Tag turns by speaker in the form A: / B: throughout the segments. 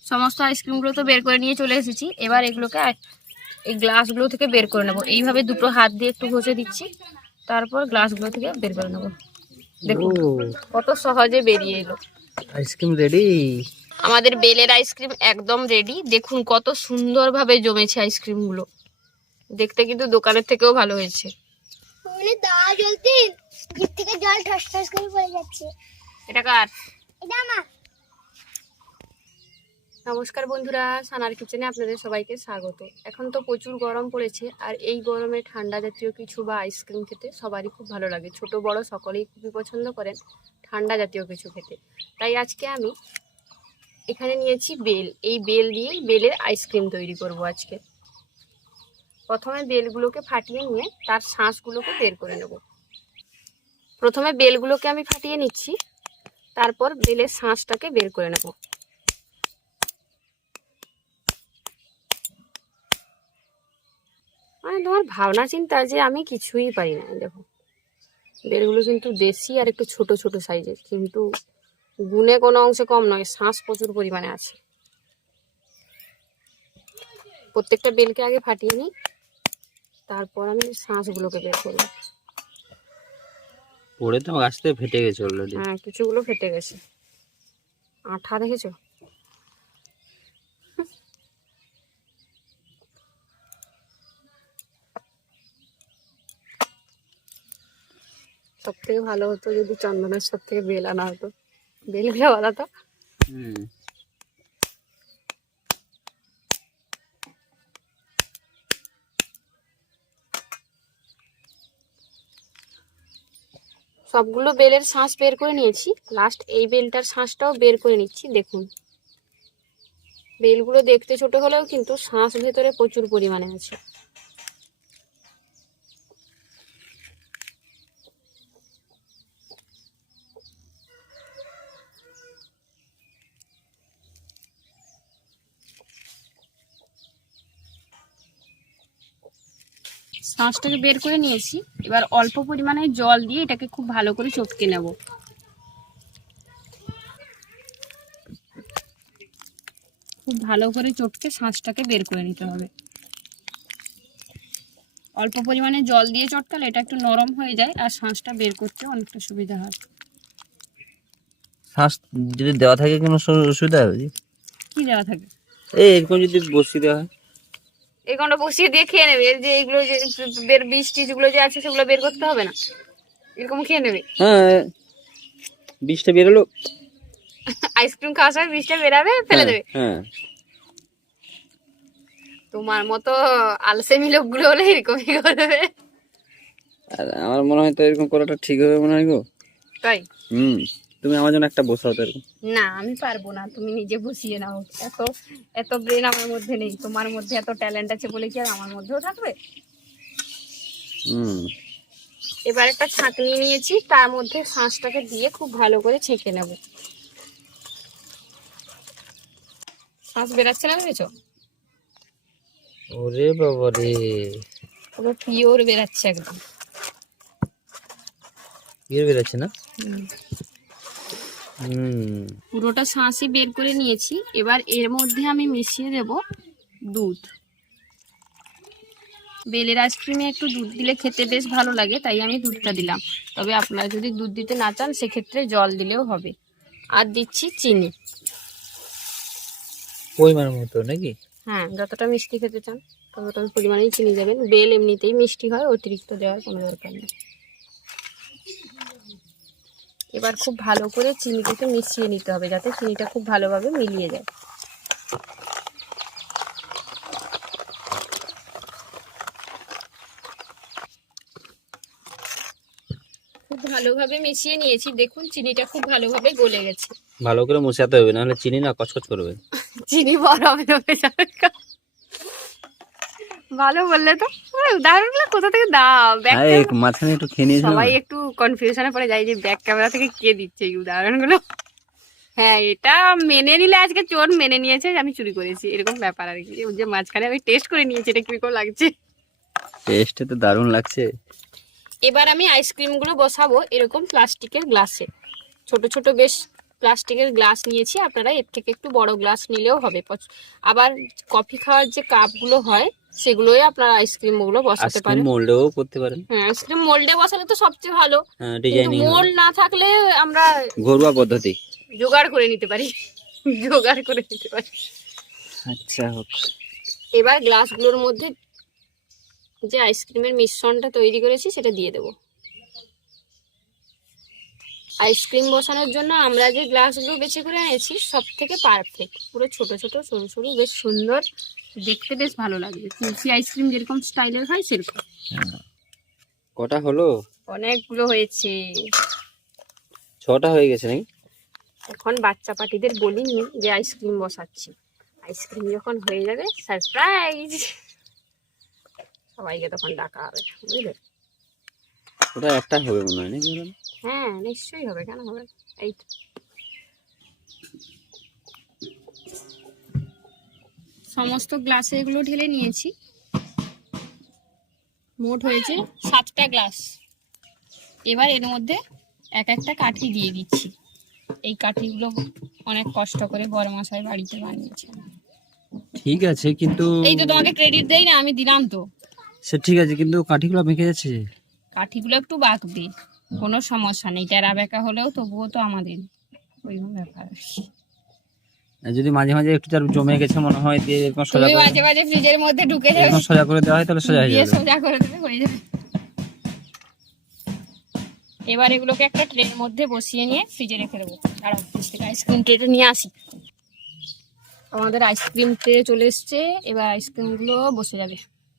A: সমস্ত আইসক্রিমগুলো তো বের করে নিয়ে চলে এসেছি। এবার এগুলোকে এই গ্লাসগুলো থেকে বের করে নেবো। এইভাবে দুটো হাত দিয়ে একটু ঘষে দিচ্ছি, তারপর গ্লাসগুলো থেকে বের করে নেবো। দেখুন কত সহজে বেরিয়ে এলো।
B: Ice cream ready.
A: আমাদের বেলের আইসক্রিম একদম রেডি। দেখুন কত সুন্দরভাবে জমেছে আইসক্রিমগুলো। দেখতে কিন্তু দোকানের থেকেও ভালো হয়েছে। এটা কার? নমস্কার বন্ধুরা, সানার কিচেনে আপনাদের সবাইকে স্বাগত। এখন তো প্রচুর গরম পড়েছে, আর এই গরমে ঠান্ডা জাতীয় কিছু বা আইসক্রিম খেতে সবারই খুব ভালো লাগে। ছোট বড় সকলেই খুবই পছন্দ করেন ঠান্ডা জাতীয় কিছু খেতে। তাই আজকে আমি এখানে নিয়েছি বেল। এই বেল দিয়েই বেলের আইসক্রিম তৈরি করব আজকে। প্রথমে বেলগুলোকে ফাটিয়ে নিয়ে তার শাঁসগুলোকে বের করে নেব। প্রথমে বেলগুলোকে আমি ফাটিয়ে নিচ্ছি, তারপর বেলের শাঁসটাকে বের করে নেব। মানে তোমার ভাবনা চিন্তা যে আমি কিছুই পারি না। দেখো বেলগুলো কিন্তু দেশি আর একটু ছোট ছোট সাইজের, কিন্তু গুণে কোনো অংশে কম নয়, শাঁস প্রচুর পরিমাণে আছে। প্রত্যেকটা বেলকে আগে ফাটিয়ে নিই, তারপর আমি শাঁসগুলোকে বের করব।
B: পড়ে তো গাছ থেকে ফেটে গেছে অলরেডি।
A: হ্যাঁ, কিছুগুলো ফেটে গেছে। আঠা দেখেছো? সব থেকে ভালো হতো যদি চন্দনের সব থেকে বেল আনা হতো, বেলগুলো বলা তো। সবগুলো বেলের শাঁস বের করে নিয়েছি, লাস্ট এই বেলটার শাঁসটাও বের করে নিচ্ছি। দেখুন বেলগুলো দেখতে ছোট হলেও কিন্তু শাঁস ভেতরে প্রচুর পরিমাণে আছে। শাঁসটাকে বের করে নিয়েছি। এবার অল্প পরিমাণে জল দিয়ে এটাকে খুব ভালো করে চটকে নেব। খুব ভালো করে চটকে শাঁসটাকে বের করে নিতে হবে। অল্প পরিমাণে জল দিয়ে চটকালে এটা একটু নরম হয়ে যায়, আর শাঁসটা বের করতে অনেকটা সুবিধা হয়।
B: শ্বাস যদি দেওয়া থাকে কোনো অসুবিধা হবে?
A: কি দেওয়া থাকে?
B: এই এরকম যদি বসিয়ে দেওয়া হয়,
A: এই কোনটা বসিয়ে দিয়ে খেয়ে নেবে। এর যে এইগুলো যে বের বীজ টিজগুলো যে আছে সেগুলো বের করতে হবে না, এরকম খেয়ে নেবে।
B: হ্যাঁ বীজটা বেরোলো,
A: আইসক্রিম খাওয়ার সময় বীজটা বেরাবে, ফেলে দেবে।
B: হ্যাঁ
A: তোমার মতো আলসেমি লোকগুলো হলে এরকমই করবে।
B: আর আমার মনে হয় তো এরকম করাটা ঠিক হবে মনে হয় গো।
A: তাই?
B: তুমি আমার জন্য একটা বসাও তো এরকম।
A: না, আমি পারবো না, তুমি নিজে বসিয়ে নাও। এত এত ব্রেন আমার মধ্যে নেই। তোমার মধ্যে এত ট্যালেন্ট আছে বলে কি আর আমার মধ্যেও থাকবে? এবার একটা ছাঁকনি নিয়েছি, তার মধ্যে শাঁসটাকে দিয়ে খুব ভালো করে ছেঁকে নেব। শাঁস বেরাচ্ছে না, দেখেছো?
B: ওরে বাবা রে,
A: পুরো পিওর বেরাচ্ছে একদম।
B: পিওর বেরোচ্ছে না?
A: পুরোটা শাঁসই বের করে নিয়েছি। এবার এর মধ্যে আমি মিশিয়ে দেব দুধ। বেলের আইসক্রিমে একটু দুধ দিলে খেতে বেশ ভালো লাগে, তাই আমি দুধটা দিলাম। তবে আপনারা যদি দুধ দিতে না চান সেক্ষেত্রে জল দিলেও হবে। আর দিচ্ছি চিনি
B: পরিমাণ মতো নাকি?
A: হ্যাঁ, যতটা মিষ্টি খেতে চান ততটা পরিমাণেই চিনি দেবেন। বেল এমনিতেই মিষ্টি হয়, অতিরিক্ত দেওয়ার কোনো দরকার নেই। এবার খুব ভালো করে চিনিটাকে মিশিয়ে নিতে হবে, যাতে চিনিটা খুব ভালোভাবে মিলিয়ে যায়। খুব ভালোভাবে মিশিয়ে নিয়েছি। দেখুন চিনিটা খুব ভালোভাবে গলে গেছে।
B: ভালো করে মোছাতে হবে, নাহলে চিনি না কচকচ করবে।
A: চিনি বরফ হয়ে যাবে। ভালো বললে তো। উদাহরণগুলো কোথা থেকে দাও?
B: মাঝখানে একটু খেয়ে নিয়েছিলাম।
A: সবাই একটু কনফিউশনে পড়ে যায় যে ব্যাক ক্যামেরা থেকে কে দিচ্ছে এই উদাহরণগুলো। হ্যাঁ, এটা মেনে নিলে আজকে চোর মেনে নিয়েছে আমি চুরি করেছি, এরকম ব্যাপার আর কি। যে মাঝখানে আমি টেস্ট করে নিয়েছি এটা কিরকম লাগছে।
B: টেস্টে তো দারুণ লাগছে।
A: এবার আমি আইসক্রিমগুলো বসাবো এরকম প্লাস্টিকের গ্লাসে। ছোট ছোট বেশ প্লাস্টিকের গ্লাস নিয়েছি, আপনারা এর থেকে একটু বড় গ্লাস নিলেও হবে। আবার কফি খাওয়ার যে কাপগুলো হয় সেগুলোই আপনারা আইসক্রিম গুলো বসাতে
B: আইসক্রিম
A: পারেন।
B: মোল্ডেও করতে পারেন।
A: হ্যাঁ, আইসক্রিম মোল্ডে বসালে তো সবচেয়ে ভালো,
B: হ্যাঁ,
A: কিন্তু
B: ডিজাইনিং
A: মোল্ড না থাকলে আমরা
B: ঘরোয়া পদ্ধতি
A: জোগাড় করে নিতে পারি। জোগাড় করে নিতে পারি।
B: আচ্ছা হোক।
A: এবার গ্লাসগুলোর মধ্যে যে আইসক্রিমের মিশ্রণটা তৈরি করেছি সেটা দিয়ে দেবো। আইসক্রিম বসানোর জন্য আমরা যে গ্লাসগুলো বেছে করে এনেছি সব থেকে পারফেক্ট, পুরো ছোট ছোট সরু সরু, বেশ সুন্দর দেখতে, বেশ ভালো লাগবে। কুলফি আইসক্রিম যেরকম স্টাইলের হয় সেরকম।
B: কটা হলো?
A: অনেকগুলো হয়েছে,
B: 6টা হয়ে গেছে নাকি?
A: এখন বাচ্চা পার্টিদের বলিনি যে আইসক্রিম বসাচ্ছি, আইসক্রিম যখন হয়ে যাবে সারপ্রাইজ, সবাইকে তখন ডাকা হবে, বুঝলে?
B: ওটা একটা হবে মনে হয় নাকি?
A: হ্যাঁ নিশ্চয়ই হবে, কেন হবে? এই তো সমস্ত গ্লাসে এগুলো ঢেলে নিয়েছি। মোট হয়েছে 7টা গ্লাস। এবার এর মধ্যে এক একটা কাঠি দিয়ে দিচ্ছি। এই কাঠিগুলো অনেক কষ্ট করে বড় মশাই বাড়িতে বানিয়েছে।
B: ঠিক আছে, কিন্তু
A: এই তো তোমাকে ক্রেডিট দেই না, আমি দিলাম তো।
B: সে ঠিক আছে, কিন্তু কাঠিগুলো ভেঙে যাচ্ছে।
A: কাঠিগুলো একটু বাঁকবে, কোনো সমস্যা নেই, টেরা বেঁকা হলেও তবুও তো আমাদের ওইরকম ব্যাপার।
B: আর যদি মাঝে মাঝে একটু তার জমে গেছে মনে হয়, দিয়ে এরকম সোজা
A: তুমি
B: করে,
A: মাঝে মাঝে ফ্রিজের মধ্যে ঢুকে যাবে,
B: এরকম সোজা করে দেওয়া হয় তাহলে সোজা হয়ে
A: দিয়ে
B: যাবে।
A: সোজা করে দেবে, হয়ে যাবে। এবার এগুলোকে একটা ট্রের মধ্যে বসিয়ে নিয়ে ফ্রিজে রেখে দেবো। আর ফ্রিজ থেকে আইসক্রিম ট্রেটা নিয়ে আসি। আমাদের আইসক্রিম ট্রে চলে এসছে, এবার আইসক্রিমগুলো বসে যাবে।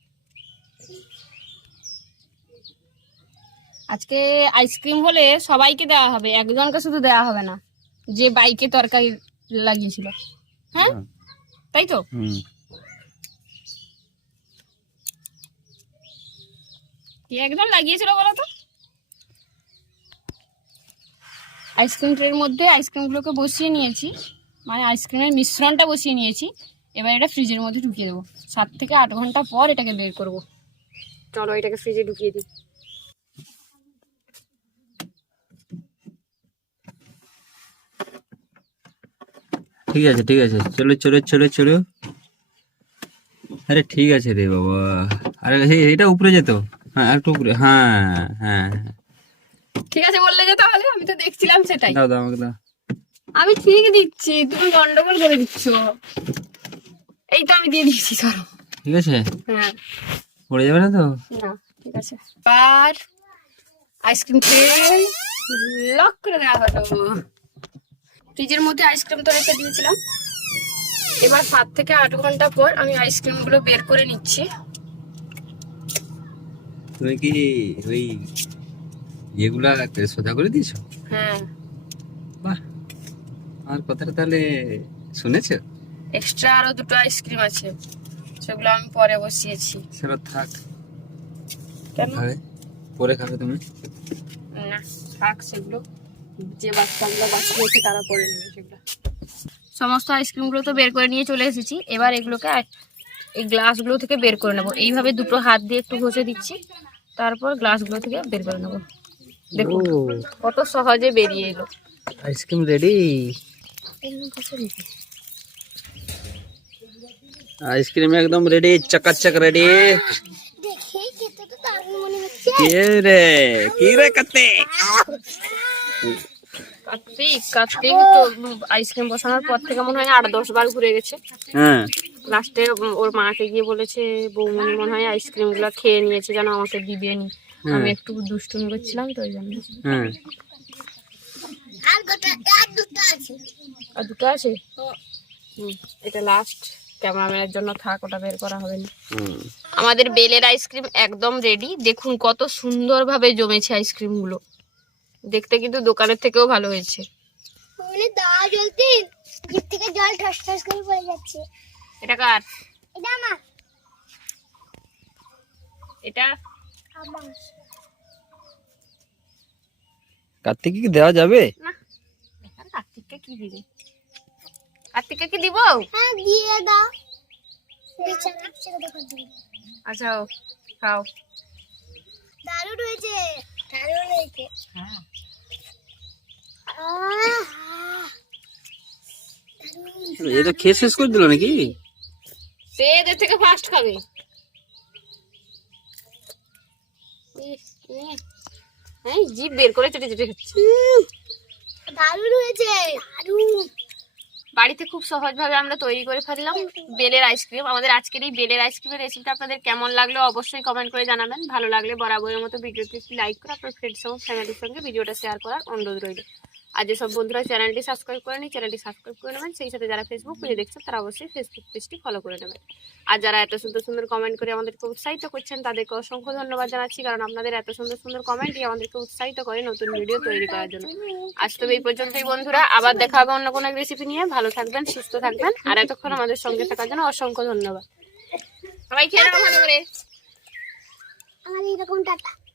A: আজকে আইসক্রিম হলে সবাইকে দেওয়া হবে, একজনকে শুধু দেওয়া হবে না, যে বাইকে তরকারি লাগিয়েছিল। হ্যাঁ তাই তো? কি একজন লাগিয়েছিল বলো তো? আইসক্রিম ট্রের মধ্যে আইসক্রিমগুলোকে বসিয়ে নিয়েছি, মানে আইসক্রিমের মিশ্রণটা বসিয়ে নিয়েছি। এবার এটা ফ্রিজের মধ্যে ঢুকিয়ে দেবো। 7 থেকে 8 ঘন্টা পর এটাকে বের করবো। চলো এটাকে ফ্রিজে ঢুকিয়ে দিই।
B: ঠিক আছে ঠিক আছে, চলো চলো চলো চলো। আরে ঠিক আছে রে বাবা। আরে এটা উপরে যেত। হ্যাঁ একটু উপরে, হ্যাঁ হ্যাঁ হ্যাঁ।
A: ঠিক আছে বললে যে, তাহলে আমি তো দেখছিলাম সেটাই।
B: দাও দাও আমাকে দাও।
A: আমি ঠিক দিচ্ছি, তুমি গন্ডগোল করে দিচ্ছ। এই তো আমি দিয়ে দিয়েছি, ধরো।
B: ঠিক আছে,
A: হ্যাঁ
B: পড়ে যাবে না তো?
A: না ঠিক আছে। এবার আইসক্রিম ট্রে লক করে দেওয়া হলো। ফ্রিজের মধ্যে আইসক্রিম তো রেখে দিয়েছিলাম। এবার 7 থেকে 8 ঘন্টা পর আমি আইসক্রিম গুলো বের করে নিচ্ছি।
B: তুমি কি ওই এগুলা সোজা করে দিয়েছো?
A: হ্যাঁ,
B: বাহ, আমার কথাটা তাহলে শুনেছো?
A: এক্সট্রা আরো 2টো আইসক্রিম আছে, সেগুলো আমি পরে বসিয়েছি।
B: সেটা থাক।
A: কেন?
B: খাবে পরে খাবে তুমি?
A: না থাক, সেগুলো যে বাচ্চাগুলো বাঁচিয়েছে তারা পরে নেবে সেগুলো। সমস্ত আইসক্রিমগুলো তো বের করে নিয়ে চলে এসেছি। এবার এগুলোকে এই গ্লাসগুলো থেকে বের করে নেবো। এইভাবে 2টো হাত দিয়ে একটু ঘষে দিচ্ছি, তারপর গ্লাসগুলো থেকে বের করে নেবো। দেখুন কত সহজে বেরিয়ে এলো।
B: Ice cream ready. আইসক্রিম একদম রেডি, চকাচক রেডি। কি রে কি রে কাতে?
A: কার্তিক তো আইসক্রিম বসানোর পর থেকে মনে হয় 8-10 বার ঘুরে গেছে।
B: হ্যাঁ,
A: লাস্টে ওর মাকে গিয়ে বলেছে, বৌমনি মনে হয় আইসক্রিম গুলা খেয়ে নিয়েছে, যেন আমাকে দিবে নি। আমি একটু দুষ্টুমি করছিলাম তো ওই জন্য।
B: হ্যাঁ
A: আর 2টো আছে। এটা লাস্ট, ক্যামেরাম্যানের জন্য থাক, ওটা বের করা হবে না। আমাদের বেলের আইসক্রিম একদম রেডি। দেখুন কত সুন্দর ভাবে জমেছে আইসক্রিম গুলো, দেখতে কিন্তু দোকানের থেকেও ভালো হয়েছে। এটা কার? এটা আমার। এটা
B: কার্তিককে কি দেওয়া যাবে?
A: না, কার্তিককে কি দিবে? কার্তিককে কি দিব? হ্যাঁ দিয়ে দাও। আচ্ছা খাও। দারুণ হয়েছে, দারুণ হয়েছে। হ্যাঁ
B: এ তো খেয়ে শেষ করে দিল নাকি?
A: সে এদের থেকে ফার্স্ট খাবে। হ্যাঁ, জিভ বের করে চেটে চেটে খাচ্ছে।
C: দারুণ হয়েছে, দারুণ।
A: বাড়িতে খুব সহজভাবে আমরা তৈরি করে ফেললাম বেলের আইসক্রিম। আমাদের আজকের এই বেলের আইসক্রিমের রেসিপিটা আপনাদের কেমন লাগলো অবশ্যই কমেন্ট করে জানাবেন। ভালো লাগলে বরাবরের মতো ভিডিওটি লাইক করে আপনার ফ্রেন্ডস এবং ফ্যামিলির সঙ্গে ভিডিওটা শেয়ার করার অনুরোধ রইল। আর যেসব বন্ধুরা চ্যানেলটি সাবস্ক্রাইব করেনি চ্যানেলটি সাবস্ক্রাইব করে নেবেন। সেই সাথে যারা ফেসবুক পেজে দেখছেন তারা অবশ্যই ফেসবুক পেজটি ফলো করে নেবেন। আর যারা এত সুন্দর সুন্দর কমেন্ট করে আমাদেরকে উৎসাহিত করছেন তাদেরকে অসংখ্য ধন্যবাদ জানাচ্ছি, কারণ আপনাদের এত সুন্দর সুন্দর কমেন্টই আমাদেরকে উৎসাহিত করে নতুন ভিডিও তৈরি করার জন্য। আজ তবে এই পর্যন্তই বন্ধুরা, আবার দেখা হবে অন্য কোনো রেসিপি নিয়ে। ভালো থাকবেন, সুস্থ থাকবেন, আর এতক্ষণ আমাদের সঙ্গে থাকার জন্য অসংখ্য ধন্যবাদ। সবাই খেয়ে নাও ভালো করে।
C: আমার এরকম টাটা।